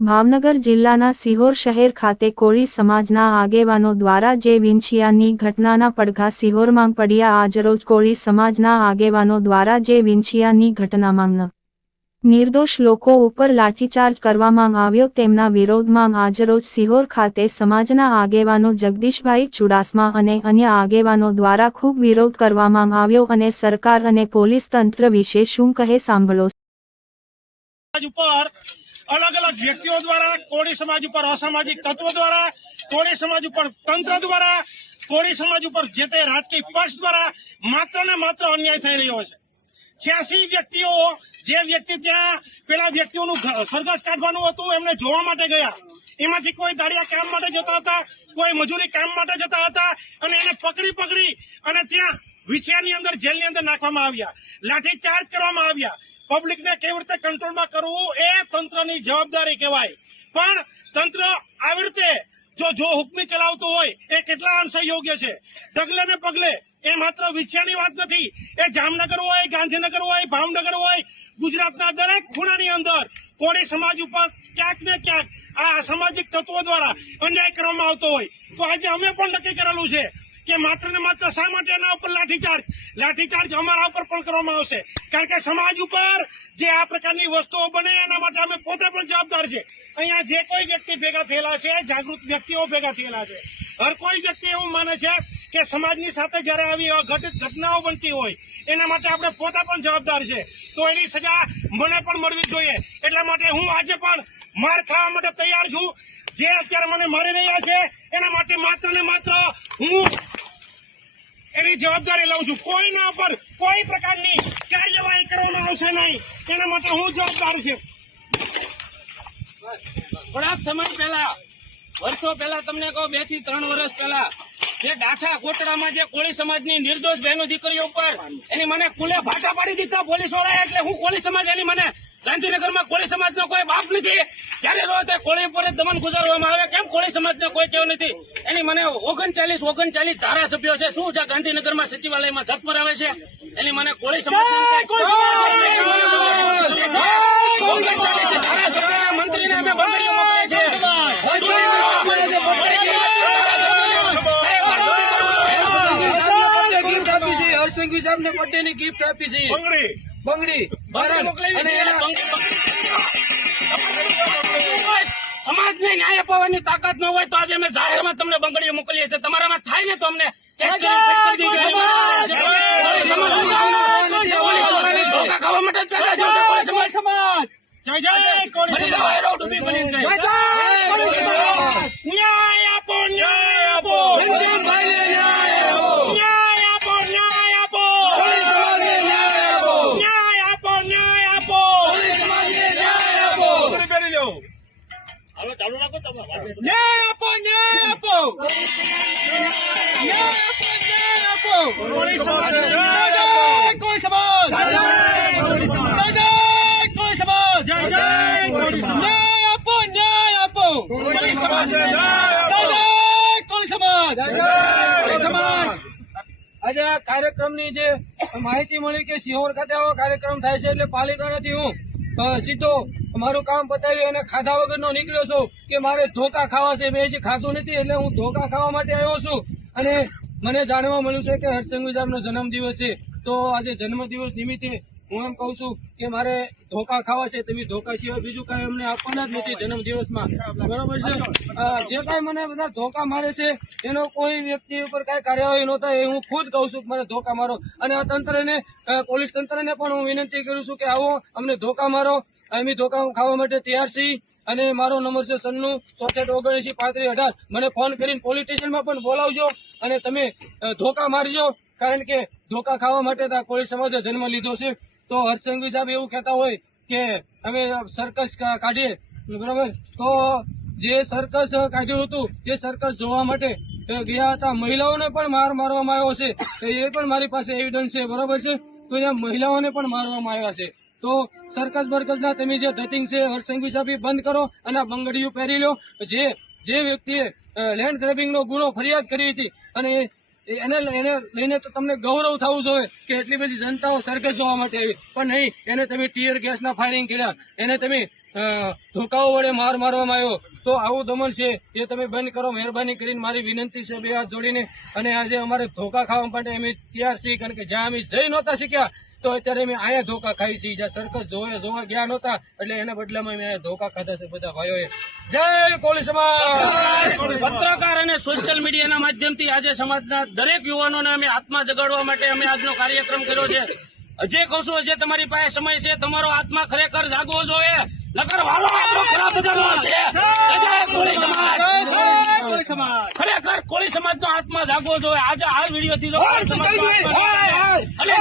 ભાવનગર જિલ્લાના સિહોર શહેર ખાતે કોળી સમાજના આગેવાનો દ્વારા જે વિંછિયાની ઘટનાના પડઘા સિહોરમાં પડ્યા। આજરોજ કોળી સમાજના આગેવાનો દ્વારા જે વિંછિયાની ઘટનામાં નિર્દોષ લોકો ઉપર લાઠીચાર્જ કરવામાં આવ્યો, તેમના વિરોધમાં આજરોજ સિહોર ખાતે સમાજના આગેવાનો જગદીશભાઈ ચુડાસમા અને અન્ય આગેવાનો દ્વારા ખૂબ વિરોધ કરવામાં આવ્યો અને સરકાર અને પોલીસ તંત્ર વિશે શું કહે સાંભળો। अलग अलग व्यक्तियों द्वारा कोળી समाज पर असामाजिक तत्व द्वारा कोળી समाज पर तंत्र द्वारा कोળી समाज पर जे ते राजकीय पक्ष द्वारा मात्र ने मात्र अन्याय थई रह्यो छे। 86 व्यक्तिओ जे व्यक्ति त्या पेला व्यक्तिओनुं सरघस काढवानुं हतुं एमने जोवा माटे गया। एमांथी कोई दाड़िया काम माटे जता हता, कोई मजूरी काम माटे जता हता अने एने पकड़ी अने त्या विछियानी अंदर जेलनी अंदर नाखवामां આવ્યા। लाठीचार्ज करवामां આવ્યા। पब्लिक ने केवी रीते कंट्रोल में करवू ए तंत्रनी जवाबदारी कहेवाय। पण तंत्र आवी रीते जो हुकमी चलावतो होय ए केटला अंशे योग्य छे। डगले ने पगले ए मात्र विछियानी वात नथी, ए जामनगर होय, गांधीनगर होय, भावनगर होय, गुजरातना दरेक खूणानी अंदर कोળી समाज पर क्यांक ने क्यांक आ सामाजिक तत्वों द्वारा अन्याय करवामां आवतो होय। तो आज अमे पण नक्की करेलुं छे के मात्र ने मात्र शा माटे एना उपर लाठीचार्ज अमारा उपर पण करवामां आवशे, कारण के समाज उपर जे आ प्रकारनी वस्तुओ बने एना माटे अमे पोते पण जवाबदार छे। अहींया जे कोई व्यक्ति भेगा थयेला छे, जागृत व्यक्तिओ भेगा थयेला छे, हर कोई व्यक्ति एवुं माने छे के समाजनी साथे ज्यारे आवी अघटित घटनाओ बनती होय एना माटे आपणे पोते पण जवाबदार छे। तो एनी सजा मने पण मळवी जोईए। एटला माटे हुं आजे पण मार खावा माटे तैयार छुं। जे अत्यारे मने मारी रह्या छे एना माटे मात्र ने मात्र हुं एनी जवाबदारी लઉં છું। કોઈના ઉપર કોઈ પ્રકારની કાર્યવાહી કરવામાં આવશે નહીં, એના માટે હું જવાબદાર છું। થોડાક સમય પહેલા વર્ષો પહેલા તમને કહો 2 થી 3 વર્ષ પહેલા જે ડાઠા કોટડામાં જે કોળી સમાજની નિર્દોષ બહેનો દીકરીઓ ઉપર એની મને કુલે ભાટા પાડી દીધા પોલીસ વાળાએ। એટલે હું કોળી સમાજ એની મને ગાંધીનગરમાં કોળી સમાજનો કોઈ બાપ નથી, જ્યારે રો તે કોળી ઉપર દમન ગુજારવામાં આવે, કેમ કોળી સમાજને કોઈ કેવું નથી। એની મને 39 ધારાસભ્યો છે, શું છે ગાંધીનગરમાં સચિવાલયમાં જપ મરાવે છે, એની મને કોળી સમાજ ધારાસભ્યના મંત્રીને અમે બંગડીઓ મોકલીએ છીએ। હરસિંઘવી સાહેબને બર્થડેની ગિફ્ટ આપી છે, બંગડી સમાજને ન્યાય અપાવવાની તાકાત ન હોય તો આજે અમે જાહેરમાં તમને બંગડીઓ મોકલીએ છીએ। તમારામાં થાય ને તો અમને ધોકા ખાવા માટે જ પેદા થયો છે કોળી સમાજ। જય જય કોળી સમાજ, ડૂબી બની જાય। ન્યાય આપો, ન્યાય આપો, ઘનશ્યામભાઈને ન્યાય આપો, ન્યાય આપો, ન્યાય આપો, કોળી સમાજને ન્યાય આપો, ન્યાય આપો, ન્યાય આપો, કોળી સમાજને ન્યાય આપો। કરી લો, હવે ચાલુ રાખો તમે। ન્યાય આપો, ન્યાય આપો, ન્યાય આપો, કોળી સમાજ, જય જય કોળી સમાજ, જય જય કોળી સમાજ, જય જય કોળી સમાજ, જય જય કોળી સમાજ, ન્યાય આપો, ન્યાય આપો, કોળી સમાજ, જય જય કોળી સમાજ, જય જય કોળી સમાજ। આજે આ કાર્યક્રમની જે માહિતી મળી કે સિહોર ખાતે આવો કાર્યક્રમ થાય છે, એટલે પાલિતાણાથી હું સીધો મારું કામ પતાવ્યું અને ખાધા વગરનો નીકળ્યો છું કે મારે ધોકા ખાવા છે। મેં હજી ખાધું નથી, એટલે હું ધોકા ખાવા માટે આવ્યો છું। અને મને જાણવા મળ્યું છે કે હરસિંઘવી સાહેબનો જન્મદિવસ છે, તો આજે જન્મદિવસ નિમિત્તે હું એમ કહું છું કે મારે ધોકા ખાવા છે। તમે ધોકા સિવાય બીજું કાંઈ અમને આપવાના જ નથી જન્મદિવસમાં, બરોબર છે। જે કાંઈ મને બધા ધોકા મારે છે એનો કોઈ વ્યક્તિ ઉપર કાંઈ કાર્યવાહી ન થાય એ હું ખુદ કહું છું કે મને ધોકા મારો। અને આ તંત્રને, પોલીસ તંત્રને પણ હું વિનંતી કરું છું કે આવો અમને ધોકા મારો, અમે ધોકા ખાવા માટે તૈયાર છીએ। અને મારો નંબર છે 96 64 79 35 18। મને ફોન કરીને પોલીસ સ્ટેશનમાં પણ બોલાવજો અને તમે ધોકા મારજો, કારણ કે ધોકા ખાવા માટે તો કોળી સમાજે જન્મ લીધો છે। તો હરસિંઘવી સાહેબ એવું કહેતા હોય કે અમે સર્કસ કાઢીએ, બરાબર, તો જે સર્કસ કાઢ્યું હતું એ સર્કસ જોવા માટે ગયા હતા, મહિલાઓને પણ મારવામાં આવ્યો છે, એ પણ મારી પાસે એવિડન્સ છે, બરાબર છે। તો ત્યાં મહિલાઓને પણ મારવામાં આવ્યા છે। તો સર્કસ બરકસના તમે જે ધતિંગ છે હરસિંઘવી સાહેબ બંધ કરો અને આ બંગડીઓ પહેરી લો। જે વ્યક્તિએ લેન્ડ ગ્રેબિંગનો ગુનો ફરિયાદ કરી હતી અને એને લઈને તો તમને ગૌરવ થવું જોઈએ કે એટલી બધી જનતાઓ સરઘસ જોવા માટે આવી, પણ નહીં, એને તમે ટીયર ગેસના ફાયરિંગ કર્યા, એને તમે ધોકાઓ વડે માર મારવામાં આવ્યો. તો આવું દમન છે એ તમે બંધ કરો, મહેરબાની કરીને મારી વિનંતી છે બે હાથ જોડીને. અને આજે અમારે ધોકા ખાવા માટે અમે તૈયાર છીએ, કારણ કે જ્યાં અમે જઈ નહોતા શીખ્યા તો અત્યારે અમે અહીંયા ધોકા ખાઈ છીએ. જ્યાં સર્કસ જોવા ગયા નહોતા એટલે એના બદલામાં અમે અહીંયા ધોકા ખાધા છે બધા ભાઈઓએ. જય કોળી સમાજ. પત્રકાર અને સોશિયલ મીડિયાના માધ્યમથી આજે સમાજના દરેક યુવાનોને અમે આત્મા જગાડવા માટે અમે આજનો કાર્યક્રમ કર્યો છે. હજે કહું છું, હજે તમારી પાસે સમય છે, તમારો આત્મા ખરેખર જાગવો જોઈએ. નકર વાલો આપણો ખરાબ બજારનો છે. જય કોળી સમાજ. ખરેખર કોળી સમાજનો આત્મા જાગવો જોઈએ. આજે આ વિડીયોથી જો કોળી સમાજનો આત્મા અને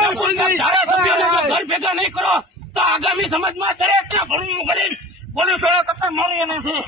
ધારાસભ્યોને જો ઘર ભેગા નહીં કરો તો આગામી સમાજમાં દરેકને ભણવું કરી પોલીસ વાળા તમને મળીએ નથી.